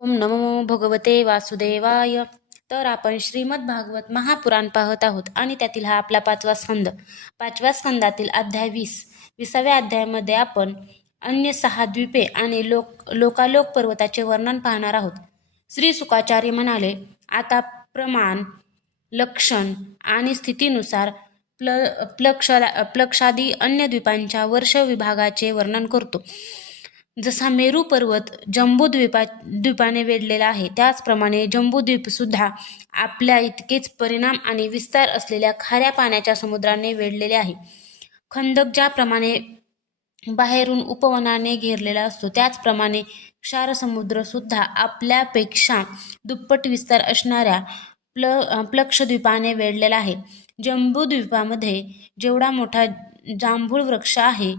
ओम नमो भगवते वासुदेवाय. तर आपण श्रीमद भागवत महापुराण पाहत आहोत आणि त्यातील हा आपला 5वा स्कंद. 5व्या स्कंदातील अध्याय 20व्या अध्यायामध्ये आपण अन्य 6 द्वीपे आणि लोकालोक पर्वताचे वर्णन पाहणार आहोत. श्री सुकाचार्य म्हणाले, आता प्रमाण, लक्षण आणि स्थितीनुसार प्लक्षादी अन्य द्वीपांच्या वर्ष विभागाचे वर्णन करतो. जसा मेरू पर्वत जम्बूद्वीपाने वेढलेला आहे, त्याचप्रमाणे जम्बूद्वीप सुद्धा आपल्या इतकेच परिणाम आणि विस्तार असलेल्या खाऱ्या पाण्याच्या समुद्राने वेढलेले आहे. खंदक ज्याप्रमाणे बाहेरून उपवनाने घेरलेला असतो, त्याचप्रमाणे क्षारसमुद्र सुद्धा आपल्यापेक्षा दुप्पट विस्तार असणाऱ्या प्लक्षद्वीपाने वेढलेला आहे. जम्बूद्वीपामध्ये जेवढा मोठा जांभूळ वृक्ष आहे,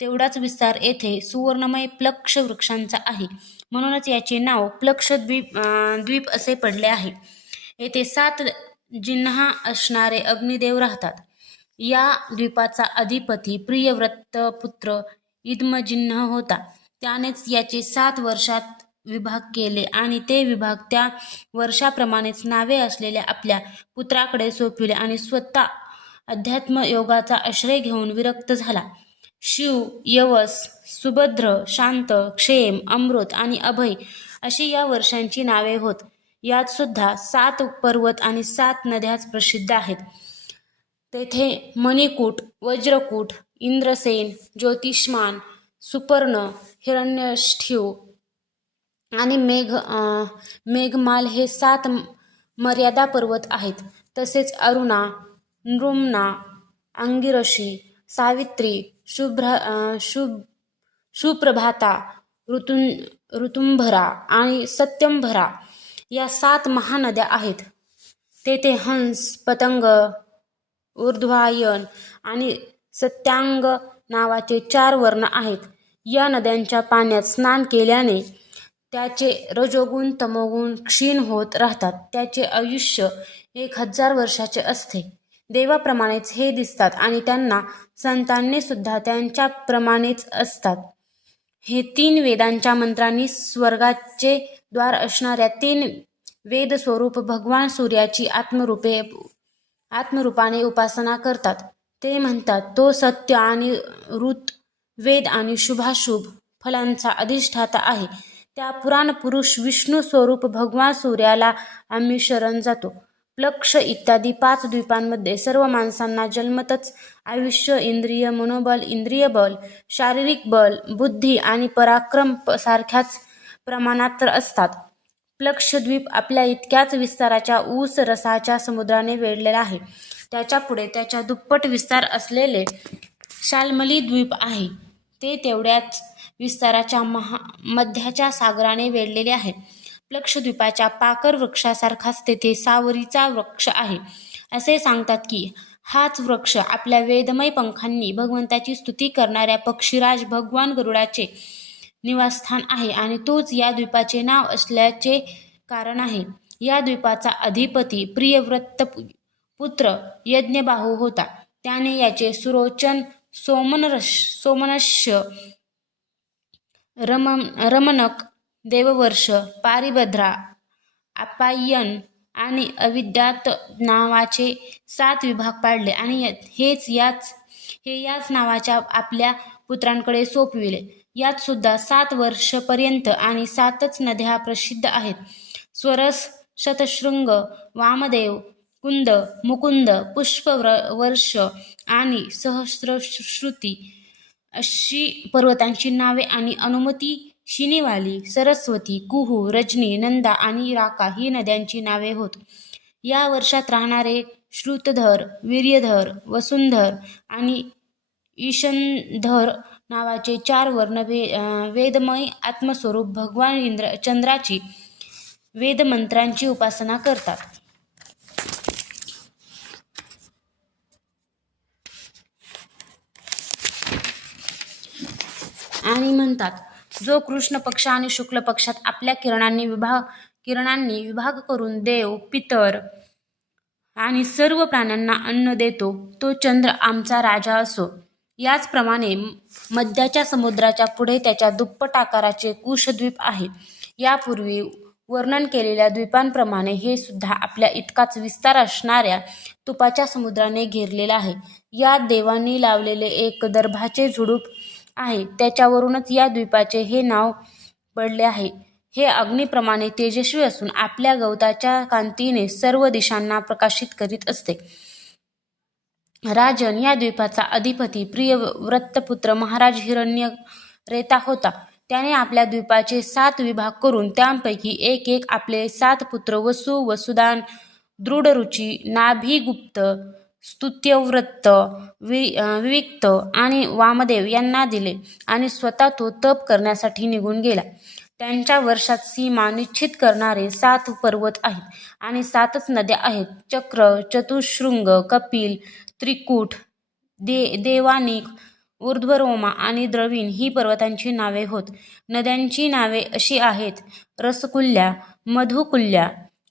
तेवढाच विस्तार येथे सुवर्णमय प्लक्ष वृक्षांचा आहे. म्हणूनच याचे नाव द्वीप असे पडले आहे. येथे 7 जिन्हा असणारे अग्निदेव राहतात. या द्वीपाचा अधिपती प्रियव्रत पुत्र इदमजिन्ह होता. त्यानेच याचे 7 वर्षात विभाग केले आणि ते विभाग त्या वर्षाप्रमाणेच नावे असलेल्या आपल्या पुत्राकडे सोपविले आणि स्वतः अध्यात्म योगाचा आश्रय घेऊन विरक्त झाला. शिव, यवस, सुभद्र, शांत, क्षेम, अमृत आणि अभय अशी या वर्षांची नावे होत. यात सुद्धा 7 पर्वत आणि 7 नद्याच प्रसिद्ध आहेत. तेथे मणिकूट, वज्रकूट, इंद्रसेन, ज्योतिष्मान, सुपर्ण, हिरण्यष्ठिव आणि मेघमाल हे 7 मर्यादा पर्वत आहेत. तसेच अरुणा, नृम्ना, अंगिरशी, सावित्री, सुप्रभाता, ऋतुंभरा आणि सत्यंभरा या 7 महानद्या आहेत. तेथे हंस, पतंग, ऊर्ध्वायन आणि सत्यांग नावाचे 4 वर्ण आहेत. या नद्यांच्या पाण्यात स्नान केल्याने त्याचे रजोगुण तमोगुण क्षीण होत राहतात. त्याचे आयुष्य 1000 वर्षाचे असते. देवाप्रमाणेच हे दिसतात आणि त्यांना संतांनी सुद्धा त्यांच्याप्रमाणेच असतात. हे 3 वेदांच्या मंत्रांनी स्वर्गाचे द्वार असणाऱ्या 3 वेदस्वरूप भगवान सूर्याची आत्मरूपाने उपासना करतात. ते म्हणतात, तो सत्य आणि ऋत, वेद आणि शुभाशुभ फलांचा अधिष्ठाता आहे. त्या पुराण पुरुष विष्णू स्वरूप भगवान सूर्याला आम्ही शरण जातो. प्लक्ष इत्यादी 5 द्वीपांमध्ये सर्व माणसांना जन्मतच आयुष्य, इंद्रिय, मनोबल, इंद्रिय बल, शारीरिक बल, बुद्धी आणि पराक्रम सारख्याच प्रमाणात असतात. प्लक्षद्वीप आपल्या इतक्याच विस्ताराच्या ऊस रसाच्या समुद्राने वेढलेला आहे. त्याच्या पुढे त्याच्या दुप्पट विस्तार असलेले शाल्मली द्वीप आहे. ते तेवढ्याच विस्ताराच्या मध्याच्या सागराने वेढलेले आहे. प्लक्षद्वीपाच्या पाकर वृक्षासारखाच तेथे सावरीचा वृक्ष आहे. असे सांगतात की हाच वृक्ष आपल्या वेदमय पंखांनी भगवंताची स्तुती करणाऱ्या पक्षीराज भगवान गरुडाचे निवासस्थान आहे आणि तोच या द्वीपाचे नाव असल्याचे कारण आहे. या द्वीपाचा अधिपती प्रियव्रत पुत्र यज्ञबाहू होता. त्याने याचे सुरोचन, सोमनस्य, रमणक, देववर्ष, पारिभद्रा, आपायन आणि अविद्यात नावाचे 7 विभाग पाडले आणि हे याच नावाच्या आपल्या पुत्रांकडे सोपविले. यात सुद्धा 7 वर्षपर्यंत आणि 7च नद्या प्रसिद्ध आहेत. स्वरस, शतशृंग, वामदेव, कुंद, मुकुंद, पुष्पवर्ष आणि सहस्रश्रुती अशी पर्वतांची नावे आणि अनुमती, शिनीवाली, सरस्वती, कुहू, रजनी, नंदा आणि राका ही नद्यांची नावे होत. या वर्षात राहणारे श्रुतधर, वीर्यधर, वसुंधर आणि ईशनधर नावाचे 4 वर्ण वेदमय आत्मस्वरूप भगवान चंद्राची वेदमंत्रांची उपासना करतात. आणि म्हणतात, जो कृष्ण पक्ष आणि शुक्ल पक्षात आपल्या किरणांनी विभाग करून देव, पितर आणि सर्व प्राण्यांना अन्न देतो, तो चंद्र आमचा राजा असो. याचप्रमाणे मध्याच्या समुद्राच्या पुढे त्याच्या दुप्पट आकाराचे कुशद्वीप आहे. यापूर्वी वर्णन केलेल्या द्वीपांप्रमाणे हे सुद्धा आपल्या इतकाच विस्तार असणाऱ्या तुपाच्या समुद्राने घेरलेलं आहे. यात देवांनी लावलेले एक दर्भाचे झुडूप आहे. त्याच्यावरूनच या द्वीपाचे हे नाव पडले आहे. हे अग्नीप्रमाणे तेजस्वी असून आपल्या गवताच्या कांतीने सर्व दिशांना प्रकाशित करीत असते. राजन, या द्वीपाचा अधिपती प्रियव्रतपुत्र महाराज हिरण्यरेता होता. त्याने आपल्या द्वीपाचे 7 विभाग करून त्यांपैकी एक एक आपले 7 पुत्र वसु, वसुदान, दृढरुची, नाभिगुप्त, स्तुत्यव्रत, विविक्त आणि वामदेव यांना दिले आणि स्वतः तो तप करण्यासाठी निघून गेला. त्यांच्या वर्षात सीमा निश्चित करणारे 7 पर्वत आहेत आणि 7च नद्या आहेत. चक्र, चतुशृंग, कपिल, त्रिकूट, देवानिक, ऊर्ध्वरोमा आणि द्रविण ही पर्वतांची नावे होत. नद्यांची नावे अशी आहेत: रसकुल्या, मधुकुल्या,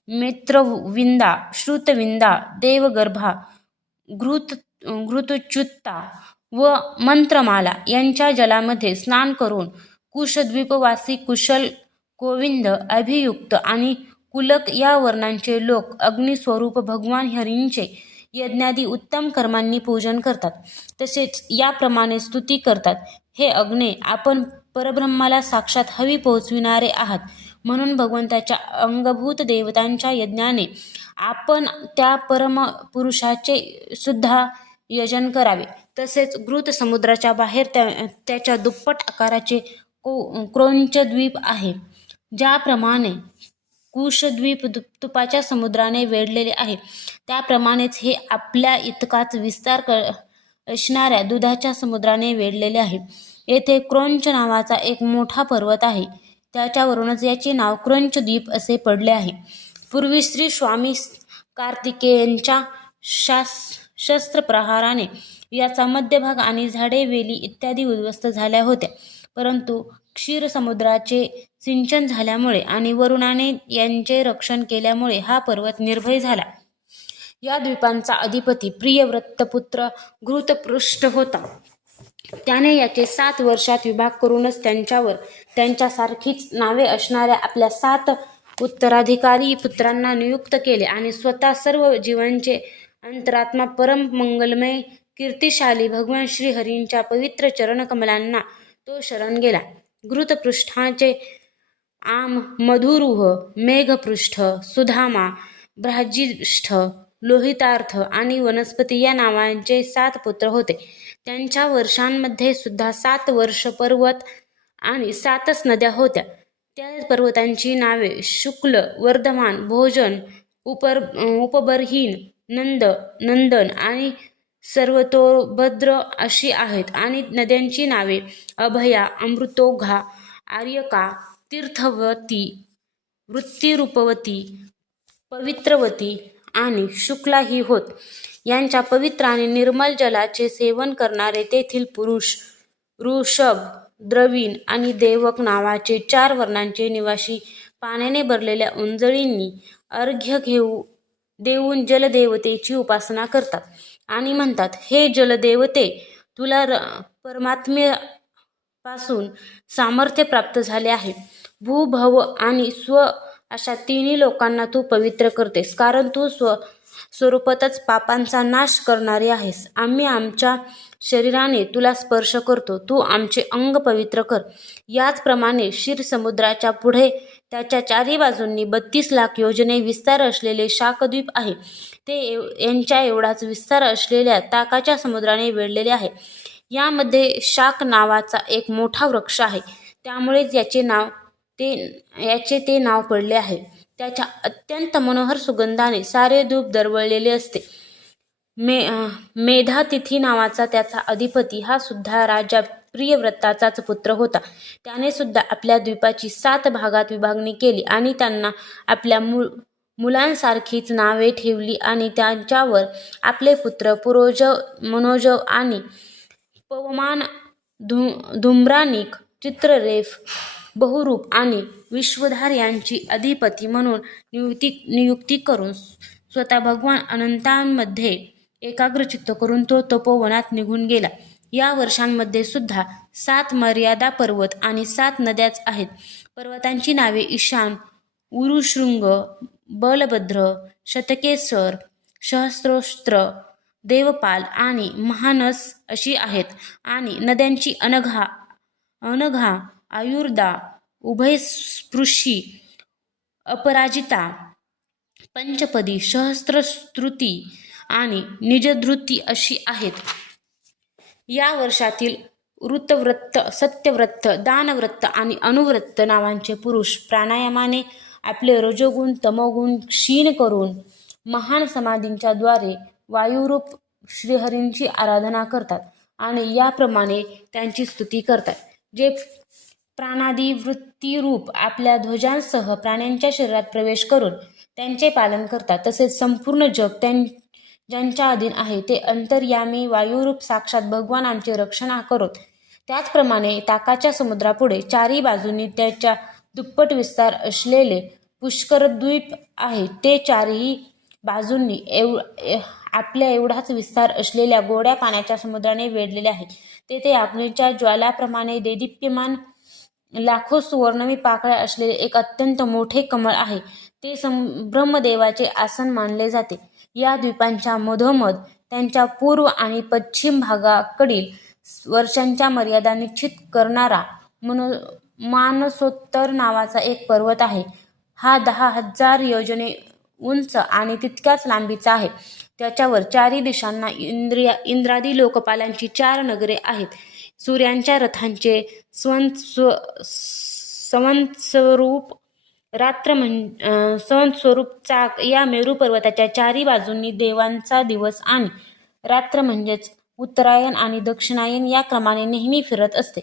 मित्रविंदा, श्रुतविंदा, देवगर्भा, घृतच्युता व मंत्रमाला. यांच्या जलामध्ये स्नान करून कुशद्वीपवासी कुशल, गोविंद, अभियुक्त आणि कुलक या वर्णांचे लोक अग्निस्वरूप भगवान हरींचे यज्ञादी उत्तम कर्मांनी पूजन करतात. तसेच याप्रमाणे स्तुती करतात: हे अग्ने, आपण परब्रह्माला साक्षात हवी पोहोचविणारे आहात, म्हणून भगवंताच्या अंगभूत देवतांच्या यज्ञाने आपण त्या परमपुरुषाचे सुद्धा यजन करावे. तसेच घृत समुद्राच्या बाहेर त्याच्या दुप्पट आकाराचे क्रौंचद्वीप आहे. ज्याप्रमाणे कुशद्वीप तुपाच्या समुद्राने वेढलेले आहे, त्याप्रमाणेच हे आपल्या इतकाच विस्तार असणाऱ्या दुधाच्या समुद्राने वेढलेले आहे. येथे क्रौंच नावाचा एक मोठा पर्वत आहे. त्याच्यावरूनच याचे नाव क्रौंचद्वीप असे पडले आहे. पूर्वी श्री स्वामी कार्तिकेयांच्या शस्त्रप्रहाराने याचा मध्यभाग आणि झाडे, वेली इत्यादी उद्ध्वस्त झाल्या होत्या. परंतु क्षीरसमुद्राचे सिंचन झाल्यामुळे आणि वरुणाने यांचे रक्षण केल्यामुळे हा पर्वत निर्भय झाला. या द्वीपांचा अधिपती प्रियव्रतपुत्र घृतपृष्ठ होता. त्याने याचे 7 वर्षात विभाग करूनच त्यांच्यावर त्यांच्यासारखीच नावे असणाऱ्या आपल्या 7 उत्तराधिकारी पुत्रांना नियुक्त केले आणि स्वतः सर्व जीवांचे अंतरात्मा परम मंगलमय कीर्तिशाली भगवान श्रीहरींच्या पवित्र चरणकमलांना तो शरण गेला. घृतपृष्ठाचे आम, मधुरुह, मेघपृष्ठ, सुधामा, भ्राजिष्ठ, लोहितार्थ आणि वनस्पती या नावांचे 7 पुत्र होते. त्यांच्या वर्षांमध्ये सुद्धा 7 वर्ष पर्वत आणि 7च नद्या होत्या. त्या पर्वतांची नावे शुक्ल, वर्धमान, भोजन, उपबरहीन, नंदन आणि सर्वतोभद्र अशी आहेत आणि नद्यांची नावे अभया, अमृतोघा, आर्यका, तीर्थवती, वृत्तिरूपवती, पवित्रवती आणि शुक्ला ही होत. यांच्या पवित्र आणि निर्मल जलाचे सेवन करणारे तेथील पुरुष ऋषभ, द्रविण आणि देवक नावाचे 4 वर्णांचे निवासी पाण्याने भरलेल्या उंजळींनी अर्घ्य देऊन जलदेवतेची उपासना करतात आणि म्हणतात: हे जलदेवते, तुला परमात्म्यापासून सामर्थ्य प्राप्त झाले आहे. भू, भव आणि स्व अशा 3 लोकांना तू पवित्र करतेस, कारण तू स्वरूपातच पापांचा नाश करणारी आहेस. आम्ही आमच्या शरीराने तुला स्पर्श करतो, तू आमचे अंग पवित्र कर. याचप्रमाणे क्षीरसमुद्राच्या पुढे त्याच्या 4ही बाजूंनी 32 लाख योजने विस्तार असलेले शाकद्वीप आहे. ते यांच्या एवढाच विस्तार असलेल्या ताकाच्या समुद्राने वेढलेले आहे. यामध्ये शाक नावाचा एक मोठा वृक्ष आहे, त्यामुळेच याचे ते नाव पडले आहे. त्याच्या अत्यंत मनोहर सुगंधाने सारे द्वीप दरवळलेले असते. मेधातिथी नावाचा त्याचा अधिपती हा सुद्धा राजा प्रियव्रताचाच पुत्र होता. त्याने सुद्धा आपल्या द्वीपाची 7 भागात विभागणी केली आणि त्यांना आपल्या मुलांसारखीच नावे ठेवली आणि त्यांच्यावर आपले पुत्र पुरोजव, मनोजव आणि पवमान, धूम्रानिक, चित्ररेफ, बहुरूप आणि विश्वधार यांची अधिपती म्हणून नियुक्ती करून स्वतः भगवान अनंतांमध्ये एकाग्रचित्त करून तो तपोवनात निघून गेला. या वर्षांमध्ये सुद्धा 7 मर्यादा पर्वत आणि 7 नद्याच आहेत. पर्वतांची नावे ईशान, उरुशृंग, बलभद्र, शतकेश्वर, सहस्रोस्त्र, देवपाल आणि महानस अशी आहेत. आणि नद्यांची अनघा, आयुर्दा, उभयस्पृशी, अपराजिता, पंचपदी, सहस्रश्रुती आणि निजधृती अशी आहेत. या वर्षातील ऋतव्रत, सत्यव्रत, दानव्रत आणि अनुव्रत नावांचे पुरुष प्राणायामाने आपले रजोगुण तमोगुण क्षीण करून महान समाधींच्या द्वारे वायुरूप श्रीहरींची आराधना करतात आणि याप्रमाणे त्यांची स्तुती करतात. जे प्राणादी वृत्तीरूप आपल्या ध्वजांसह प्राण्यांच्या शरीरात प्रवेश करून त्यांचे पालन करतात, तसेच संपूर्ण जग ज्यांच्या अधीन आहे ते अंतर्यामी वायुरूप साक्षात भगवानांचे रक्षण करत, त्याचप्रमाणे ताकाच्या समुद्रापुढे चारी बाजूंनी त्याच्या दुप्पट विस्तार असलेले पुष्करद्वीप आहे. ते चारही बाजूंनी आपल्या एवढाच विस्तार असलेल्या गोड्या पाण्याच्या समुद्राने वेढलेले आहे. तेथे अग्नीच्या ज्वालाप्रमाणे देदीप्यमान लाखो सुवर्णमी पाकळ्या असलेले एक अत्यंत मोठे कमळ आहे. ते ब्रह्मदेवाचे आसन मानले जाते. या द्वीपांच्या मधोमध त्यांच्या पूर्व आणि पश्चिम भागाकडील वर्षांच्या मर्यादा निश्चित करणारा मानसोत्तर नावाचा एक पर्वत आहे. हा 10,000 योजने उंच आणि तितक्याच लांबीचा आहे. त्याच्यावर चारी दिशांना इंद्रादी लोकपालांची 4 नगरे आहेत. सूर्यांच्या रथांचे संवत्सरूप चाक या मेरू पर्वताच्या चारी बाजूंनी देवांचा दिवस आणि रात्र म्हणजेच उत्तरायण आणि दक्षिणायन या क्रमाने नेहमी फिरत असते.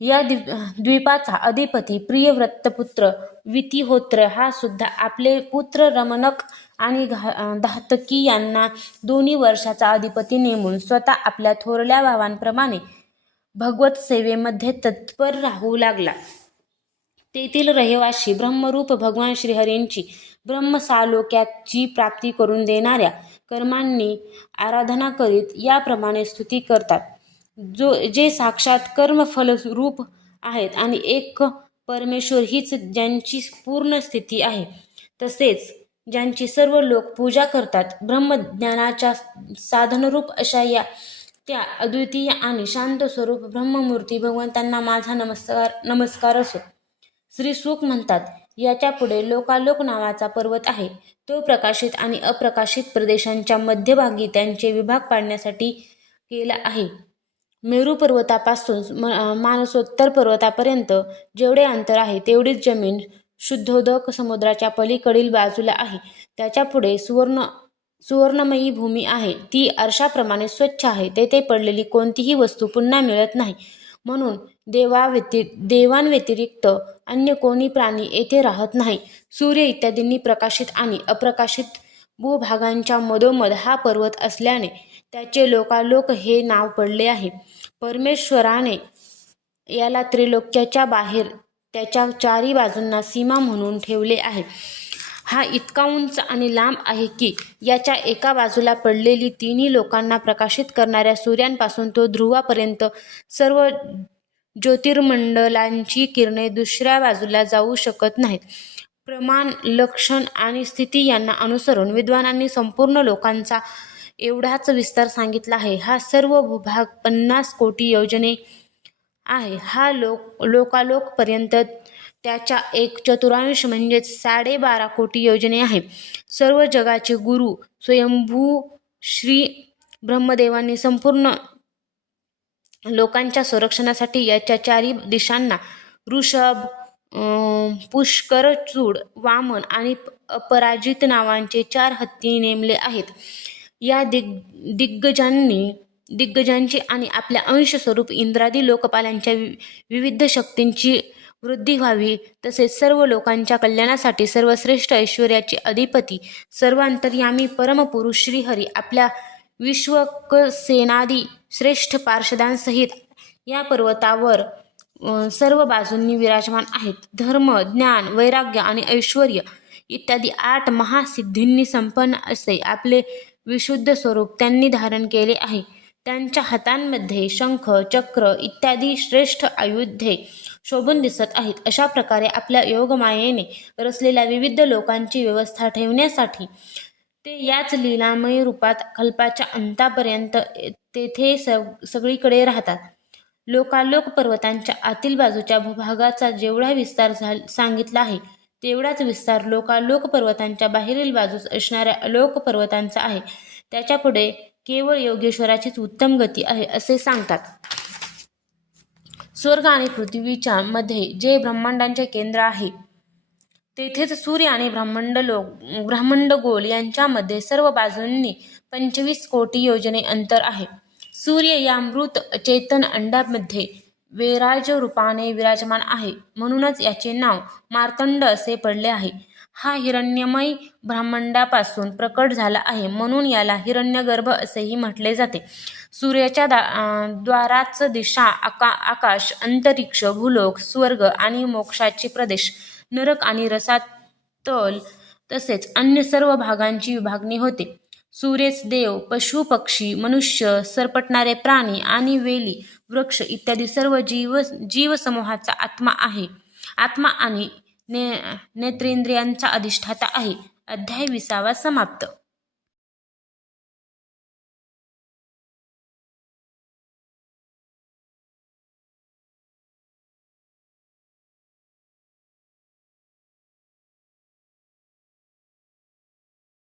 या द्वीपाचा अधिपती प्रियव्रतपुत्र वितिहोत्र हा सुद्धा आपले पुत्र रमणक आणि धातकी यांना दोन्ही वर्षाचा अधिपती नेमून स्वतः आपल्या थोरल्या भावांप्रमाणे भगवत सेवेमध्ये तत्पर राहू लागला. तेथील रहिवासी ब्रह्मरूप भगवान श्रीहरींची ब्रह्मसालोक्याची प्राप्ती करून देणाऱ्या कर्मांनी आराधना करीत याप्रमाणे स्तुती करतात. जे साक्षात कर्मफलरूप आहेत आणि एक परमेश्वर हीच ज्यांची पूर्ण स्थिती आहे, तसेच ज्यांची सर्व लोक पूजा करतात. ब्रह्मज्ञानाच्या साधनरूप अशा त्या अद्वितीय आणि शांत स्वरूप ब्रह्ममूर्ती भगवंतांना माझा नमस्कार असो. श्री सुख म्हणतात, याच्या पुढे लोकालोक नावाचा पर्वत आहे. तो प्रकाशित आणि अप्रकाशित प्रदेशांच्या मध्यभागी त्यांचे विभाग पाडण्यासाठी केला आहे. मेरू पर्वतापासून मानसोत्तर पर्वतापर्यंत जेवढे अंतर आहे तेवढीच जमीन शुद्धोदक समुद्राच्या पलीकडील बाजूला आहे. त्याच्या पुढे सुवर्णमयी भूमी आहे. ती आरशाप्रमाणे स्वच्छ आहे. तेथे पडलेली कोणतीही वस्तू पुन्हा मिळत नाही. म्हणून देवांव्यतिरिक्त अन्य कोणी प्राणी येथे राहत नाही. सूर्य इत्यादींनी प्रकाशित आणि अप्रकाशित भूभागांच्या मधोमध हा पर्वत असल्याने त्याचे लोकालोक हे नाव पडले आहे. परमेश्वराने याला त्रिलोक्याच्या बाहेर त्याच्या चारी बाजूंना सीमा म्हणून ठेवले आहे. हा इतका उंच आणि लांब आहे की याच्या एका बाजूला पडलेली तिन्ही लोकांना प्रकाशित करणाऱ्या सूर्यापासून तो ध्रुवापर्यंत सर्व ज्योतिर्मंडलांची किरणे दुसऱ्या बाजूला जाऊ शकत नाहीत. प्रमाण, लक्षण आणि स्थिती यांना अनुसरून विद्वानांनी संपूर्ण लोकांचा एवढाच विस्तार सांगितला आहे. हा सर्व भूभाग 50 कोटी योजने आहे. हा लोकालोकपर्यंत त्याच्या 1/4 म्हणजेच 12.5 कोटी योजने आहे. सर्व जगाचे गुरु स्वयंभू श्री ब्रह्मदेवांनी संपूर्ण लोकांच्या संरक्षणासाठी याच्या चारी दिशांना ऋषभ, पुष्करचूड, वामन आणि अपराजित नावांचे 4 हत्ती नेमले आहेत. या दिग्गजांची आणि आपल्या अंशस्वरूप इंद्रादी लोकपालांच्या विविध शक्तींची वृद्धी व्हावी, तसेच सर्व लोकांच्या कल्याणासाठी सर्वश्रेष्ठ ऐश्वर्याचे अधिपती सर्वांतर्यामी परमपुरुष श्रीहरी आपल्या विश्वक्सेनादी श्रेष्ठ पार्षदांसहित या पर्वतावर सर्व बाजूंनी विराजमान आहेत. धर्म, ज्ञान, वैराग्य आणि ऐश्वर इत्यादी 8 महासिद्धींनी संपन्न असे आपले विशुद्ध स्वरूप त्यांनी धारण केले आहे. त्यांच्या हातांमध्ये शंख, चक्र इत्यादी श्रेष्ठ आयुधे शोभून दिसत आहेत. अशा प्रकारे आपल्या योगमायेने रचलेल्या विविध लोकांची व्यवस्था ठेवण्यासाठी ते याच लीलामय रूपात कल्पाच्या अंतापर्यंत तेथे सगळीकडे राहतात. लोकालोक पर्वतांच्या आतील बाजूच्या भूभागाचा जेवढा विस्तार सांगितला आहे तेवढाच विस्तार लोकालोक पर्वतांच्या बाहेरील बाजूस असणाऱ्या अलोक पर्वतांचा आहे. त्याच्यापुढे केवळ योगेश्वराचीच उत्तम गती आहे असे सांगतात. स्वर्ग आणि पृथ्वीच्या मध्ये जे ब्रह्मांडांचे केंद्र आहे तेथेच सूर्य आणि ब्रह्मांडगोल यांच्यामध्ये सर्व बाजूंनी 25 कोटी योजने अंतर आहे. सूर्य या मृत चेतन अंडामध्ये वेराज रूपाने विराजमान आहे, म्हणूनच याचे नाव मार्तंड असे पडले आहे. हा हिरण्यमय ब्रह्मांडापासून प्रकट झाला आहे, म्हणून याला हिरण्यगर्भ असेही म्हटले जाते. सूर्याच्या द्वाराच दिशा, आकाश, अंतरिक्ष, भूलोक, स्वर्ग आणि मोक्षाचे प्रदेश, नरक आणि रसातल तसेच अन्य सर्व भागांची विभागणी होते. सूर्यच देव, पशु, पक्षी, मनुष्य, सरपटणारे प्राणी आणि वेली, वृक्ष इत्यादी सर्व जीवसमूहाचा आत्मा आहे. आत्मा आणि नेत्रेंद्रियांचा अधिष्ठाता आहे. अध्याय 20 समाप्त.